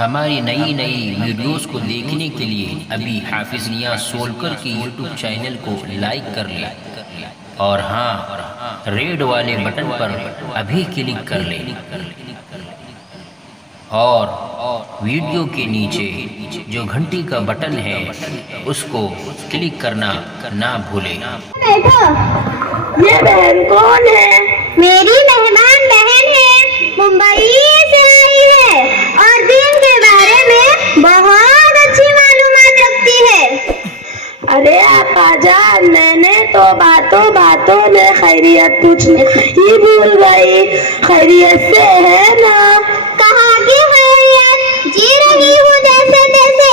हमारी नई वीडियोस को देखने के लिए अभी हाफिज नियाज सोलकर की यूट्यूब चैनल को लाइक कर लें और हाँ, रेड वाले बटन पर अभी क्लिक कर लें और वीडियो के नीचे जो घंटी का बटन है उसको क्लिक करना ना भूलें। बैठो। ये बहन कौन है? मेरी मेहमान बहन है, मुंबई से आई है और दीन के बारे में बहुत अच्छी मालूमात रखती है। अरे आपाजान, मैंने तो बातों में खैरियत पूछने ही भूल गई। खैरियत से है ना? कहाँ की खैरियत, जी रही हूँ जैसे तैसे।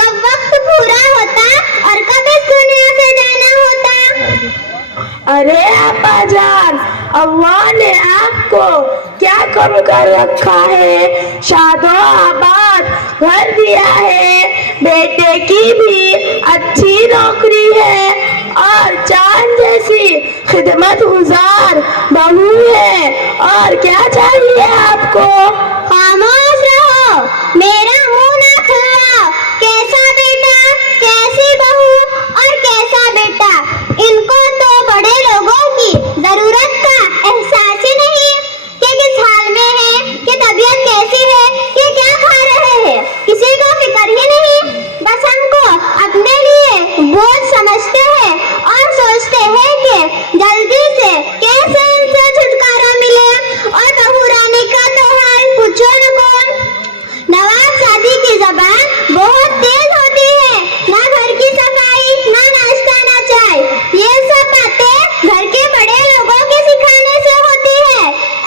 कब वक्त पूरा होता और कब इस दुनिया से जाना होता। अरे आपाजान, अल्लाह ने आपको क्या कम कर रखा है? शादो आबाद घर दिया है, बेटे की भी अच्छी नौकरी है और चांद जैसी खिदमत गुजार बहू है। और क्या चाहिए आपको? खामोश रहो, मेरा मुंह ना खुलवाओ। कैसा बेटा, कैसी बहू और कैसा बेटा, इनको तो बड़े लोगों की जरूरत का एहसास ही नहीं कि किस हाल में है, कि तबीयत कैसी है, कि क्या खा रहे हैं, किसी को फिक्र ही नहीं। बस हमको अपने लिए बोझ समझते हैं और सोचते हैं कि जल्दी से कैसे इनसे छुटकारा मिले। और बहू रानी का तो हाल पूछो न कौन। नवाब शादी की जबान बहुत तेज होती है, ना घर की सफाई, ना नाश्ता, ना चाय। ये सब बातें घर के बड़े लोगों के सिखाने से होती है।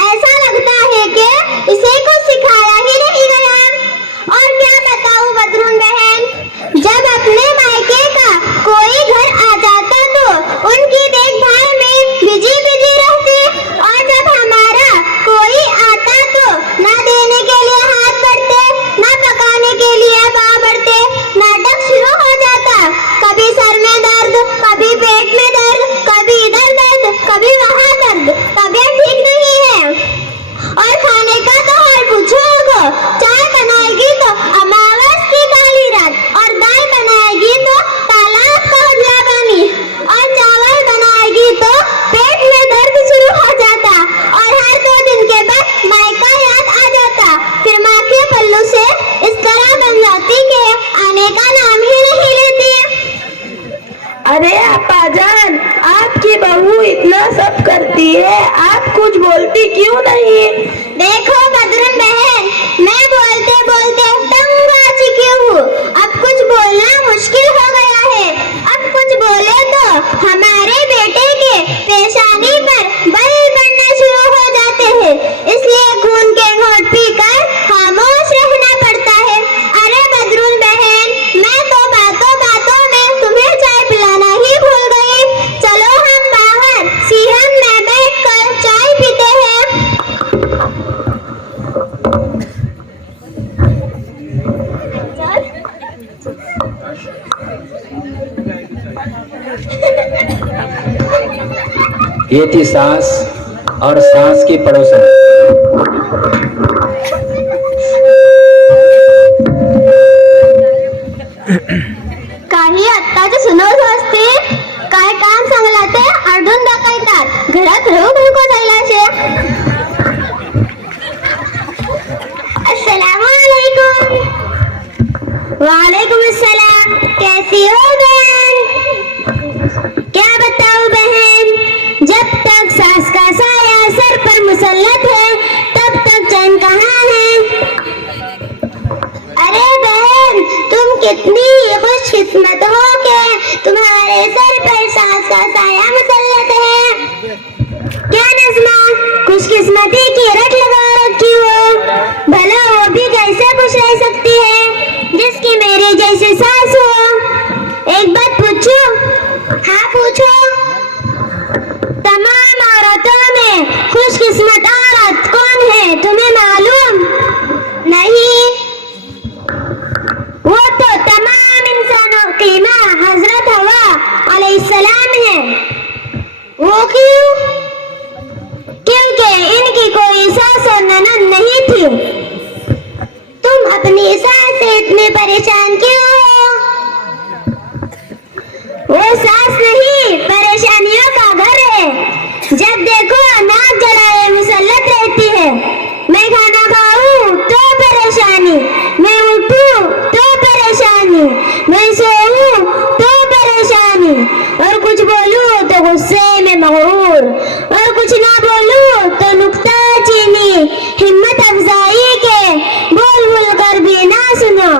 ऐसा लगता है कि इसे कुछ सिखाया ही नहीं गया। और क्या बताऊं बदरून बहन, जब अपने मायके का कोई घर आ जाता तो उनकी देखभाल में बिजी रहती और जब हमारा कोई आता तो ना देने के लिए हाथ बढ़ते, ना पकाने के लिए पाँव बढ़ते। नाटक शुरू हो जाता, कभी सर में दर्द, कभी पेट में दर्द, कभी इधर दर्द, कभी वहाँ दर्द, तबीयत ठीक नहीं है। और खाने का तो हाल पूछो को, चाय बनाएगी तो अमावस की काली रात और दाल बनाएगी तो तालाब का उजला पानी और चावल बनाएगी तो पेट में दर्द शुरू हो जाता और हर 2 दिन के बाद मायका याद आ जाता। फिर माँ के पल्लू से इस तरह बन जाती कि आने का नाम ही नहीं लेती। अरे आपाजान, आपकी बहू इतना सब करती है, आप कुछ बोलती क्यों नहीं? देखो बदरून बहन, मैं बोलते बोलते तंग आ चुकी हूँ। अब कुछ बोलना मुश्किल हो गया है। अब कुछ बोले तो हमारे बेटे के पेशानी पर बल पड़ना शुरू हो जाते हैं, इसलिए खून के घोंट पीकर खामोश रहना पड़ता है। अरे बदरून बहन, मैं तो बातों में तुम्हें चाय पिलाना ही भूल गई। चलो हम बाहर सीहन में बैठकर चाय पीते हैं। ये थी सास और सास की पड़ोसन। काही आत्ताचे सुनवत असते, काय काम सांगला ते अडून दाखवतात, घरात राहू नको जायला शे। अस्सलामु अलैकुम। वालेकुम अस्सलाम। कैसी हो बहन? क्या बताऊं बहन, जब तक सास का साया सर पर मुसल्लत है तब तक चैन कहाँ है। अरे बहन, तुम कितनी खुशकिस्मत हो कि तुम्हारे सर पर सास का साया मुसल्लत है। क्या नज़्मा, खुशकिस्मती की रट लगा रखी हो। भला वो भी कैसे खुश रह सकती है जिसकी मेरी जैसी सास हो। एक बात पूछूं? हाँ पूछो। तमाम औरतों में खुशकिस्मत औरत कौन है तुम्हें मालूम? नहीं। वो तो तमाम इंसानों की माँ हजरत हवा अलैहिस्सलाम है। वो क्यों? क्योंकि इनकी कोई सास और ननद नहीं थी। तुम अपनी इतने परेशान क्यों हो? वो सास नहीं, परेशानियों का घर है। जब देखो नाक जलाए मुसल्लत रहती है। मैं खाना खाऊं तो परेशानी, मैं उठूं तो परेशानी, मैं सोऊं तो परेशानी, और कुछ बोलूं तो गुस्से में मगरूर, और कुछ ना बोलूं तो नुक्ता चीनी, हिम्मत अफजाई के बोल बोल कर भी ना सुनो।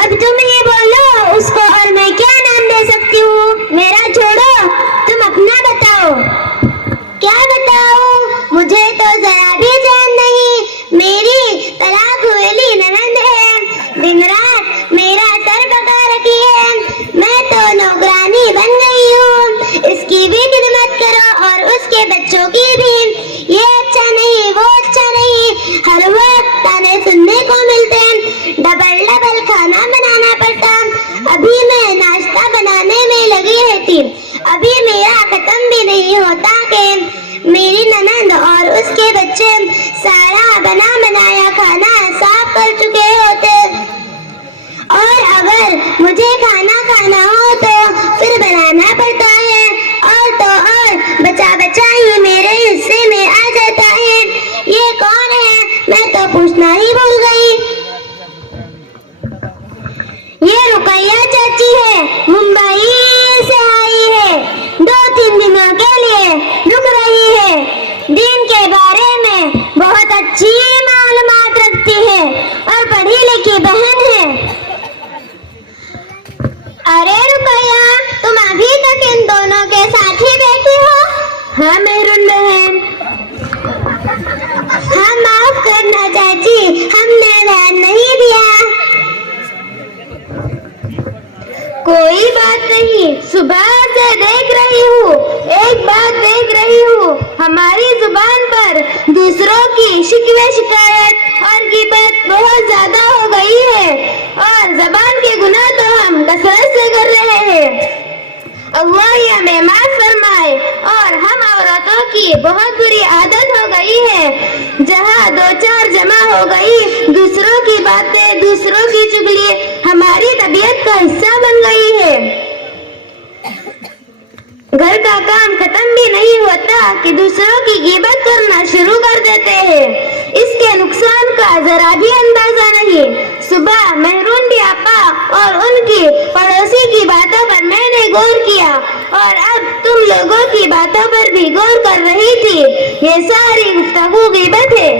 अब तुम ही बोलो उसको, और मैं क्या नाम दे सकती हूँ? मेरा छोड़ो, तुम अपना बताओ। क्या बताऊं? मुझे तो जरा भी चैन नहीं। मेरी तलाक हुई ननद है, दिन रात मेरा सर पका रखी है। मैं तो नौकरानी बन गई हूँ। इसकी भी खिदमत करो और उसके बच्चों की भी। ये अच्छा नहीं, वो अच्छा नहीं, हर वक्त ताने सुनने को मिलते। डबल डबल खाना बनाना पड़ता। अभी मैं नाश्ता बनाने में लगी रहती। अभी मेरा खत्म भी नहीं होता कि मेरी ननद और उसके बच्चे सारा बना बनाया खाना साफ कर चुके होते। और अगर मुझे खाना खाना हो तो फिर बनाना पड़ता है, और तो और बचा बचा ही मेरे हिस्से में आ जाता है। ये कौन है? मैं तो पूछना ही भूल गई। ये रुकैया चाची है, मुंबई से आई है। 2-3 दिनों के लिए रुक रही है। दीन के बारे में बहुत अच्छी मालूमात रखती है और पढ़ी लिखी बहन है। अरे रुकैया, तुम अभी तक इन दोनों के साथ ही बैठी हो? हाँ मेहरून बहन। हाँ माफ करना चाची, हमने ध्यान नहीं दिया। कोई बात नहीं, सुबह से देख रही हूँ, एक बात देख रही हूँ, हमारी जुबान पर दूसरों की शिकवे शिकायत और गिबत बहुत ज्यादा हो गई है, और जबान के गुनाह तो हम कसरत से कर रहे हैं। अल्लाह हमें माफ फरमाए। और हम औरतों की बहुत बुरी आदत हो गई है, जहाँ 2-4 जमा हो गई, दूसरों की बातें, दूसरों की चुगली हमारी तबीयत का हिस्सा बन गई है। घर का काम खत्म भी नहीं होता कि दूसरों की गिबत करना शुरू कर देते हैं। इसके नुकसान का जरा भी अंदाजा नहीं। सुबह मेहरून भी आपा और उनकी पड़ोसी की बातों पर मैंने गौर किया, और अब तुम लोगों की बातों पर भी गौर कर रही थी। ये सारी गुफ्तगू गिबत है।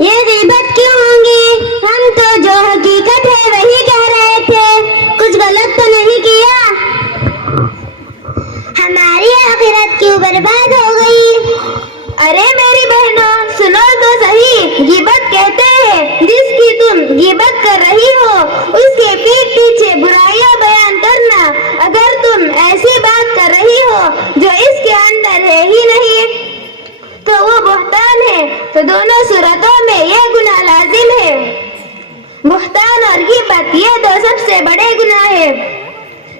ये गिबत क्यों होंगी? हम तो जो हकीकत है वही कह रहे थे। कुछ गलत तो नहीं किया? हमारी आखिरत क्यों बर्बाद हो गई? अरे मेरी बहनों, सुनो तो सही। गिबत कहते हैं जिसकी तुम गिबत कर रही हो उसके पीठ पीछे बुराइयां बयान करना। अगर तुम ऐसी बात कर रही हो जो इसके अंदर है ही नहीं तो वो बुहतान है। तो दोनों सूरतों में ये गुनाह लाजिम है। बुहतान और गिबत ये दो सबसे बड़े गुनाह है।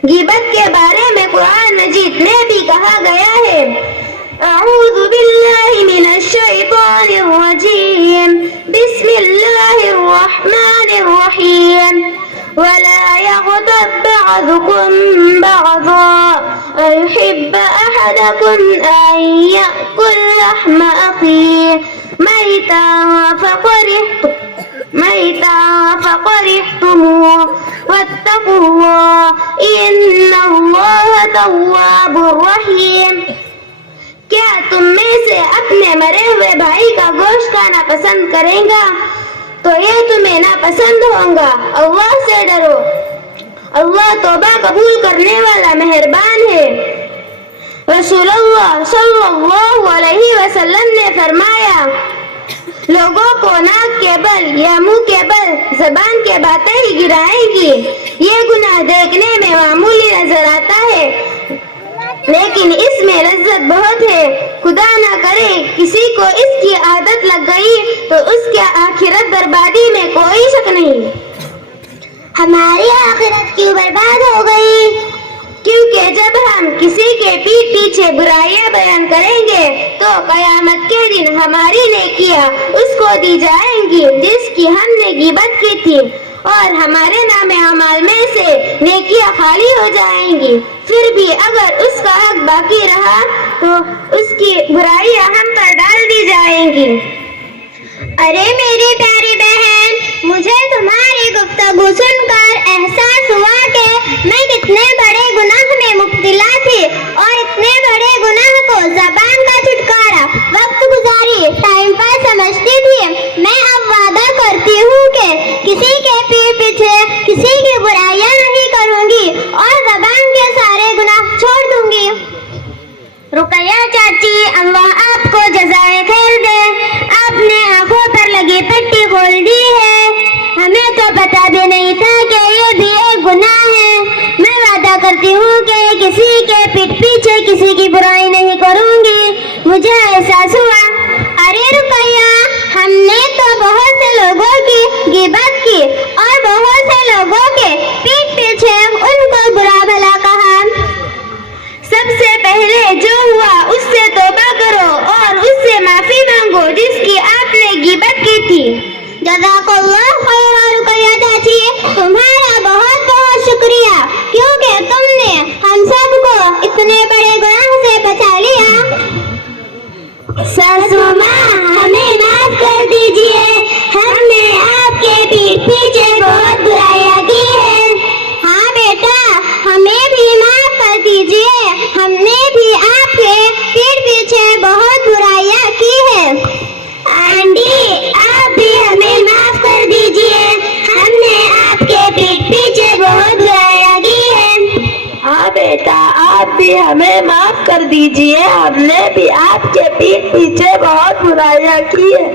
गिबत के बारे में कुरान मजीद में भी कहा गया है, अऊज़ु बिल्लाहि मिनश शैतानिर रजीम, बिस्मिल्लाहिर रहमानिर रहीम, वला यग़्तब बअज़ुकुम बअज़ा अयुहिब्बु अहदुकुम अन यअकुल लहमा अख़ीहि मैतन फकरिह्तमुह वत्तक़ुल्लाह इन्नल्लाह तव्वाबुर रहीम। क्या तुम में से अपने मरे हुए भाई का गोश्त खाना पसंद करेगा तो ये तुम्हें नापसंद होगा। अल्लाह से डरो, अल्लाह तौबा कबूल करने वाला मेहरबान है। रसूलुल्लाह सल्लल्लाहु अलैहि वसल्लम ने फरमाया, लोगों को नाक के बल या मुंह के बल जबान के बातें ही गिराएंगी। ये गुनाह देखने में मामूली नजर आता है, लेकिन इसमें लज्जत बहुत है। खुदा ना करे किसी को इसकी आदत लग गई तो उसके आखिरत बर्बादी में कोई शक नहीं। हमारी आखिरत क्यों बर्बाद हो गई? क्योंकि जब हम किसी के पीठ पीछे बुराइयां बयान करेंगे तो कयामत के दिन हमारी नेकियां उसको दी जाएंगी जिसकी हमने गीबत की थी और हमारे नामे अमाल में से नेकियां खाली हो जाएंगी। फिर भी अगर उसका हक बाकी रहा तो उसकी बुराइयां हम पर डाल दी जाएंगी। अरे मेरी प्यारी बहन, मुझे तुम्हारी गुफ्तगू सुनकर एहसास हुआ कि मैं कितने बड़े गुनाह में मुब्तला थी और इतने बड़े गुनाह को ज़बान का छुटकारा, वक्त गुजारी, टाइम पास समझती थी। मैं अब वादा करती हूँ कि किसी के पीठ पीछे किसी की बुराइयां नहीं करूँगी और ज़बान के सारे गुनाह छोड़ दूंगी। रुकैया चाची, अल्लाह आपको जज़ाए खैर दे। आपने आंखों पर लगी पट्टी खोल दी है। हमें तो पता भी नहीं था कि ये भी एक गुनाह है। मैं वादा करती हूँ कि किसी के पीठ पीछे किसी की बुराई नहीं करूँगी। मुझे एहसास हुआ, अरे रुकैया, हमने तो बहुत से लोगों की गिबत की और बहुत से लोगों के पीठ पीछे उनको बुरा भला कहा। सबसे पहले जो हुआ उससे तौबा करो और उससे माफी मांगो जिसकी आपने गिबत की थी। जज़ाकल्लाह खैर रुकैया चाची, तुम्हारा बहुत बहुत शुक्रिया, क्योंकि तुमने हम सबको इतने बड़े गुनाह से बचा लिया। सासू माँ, हमें माफ कर दीजिए, हमने आपके पीठ पीछे बहुत बुराइयां की है। हाँ बेटा, हमें भी माफ कर दीजिए, हमने भी आपके पीठ पीछे बहुत बुराइयां की है। आंटी, आप भी हमें माफ कर दीजिए, हमने आपके पीठ पीछे बहुत बुराइयां की है। हाँ बेटा, आप भी हमें माफ कर दीजिए, हमने भी आपके पीठ पीछे बहुत बुराइयां की है।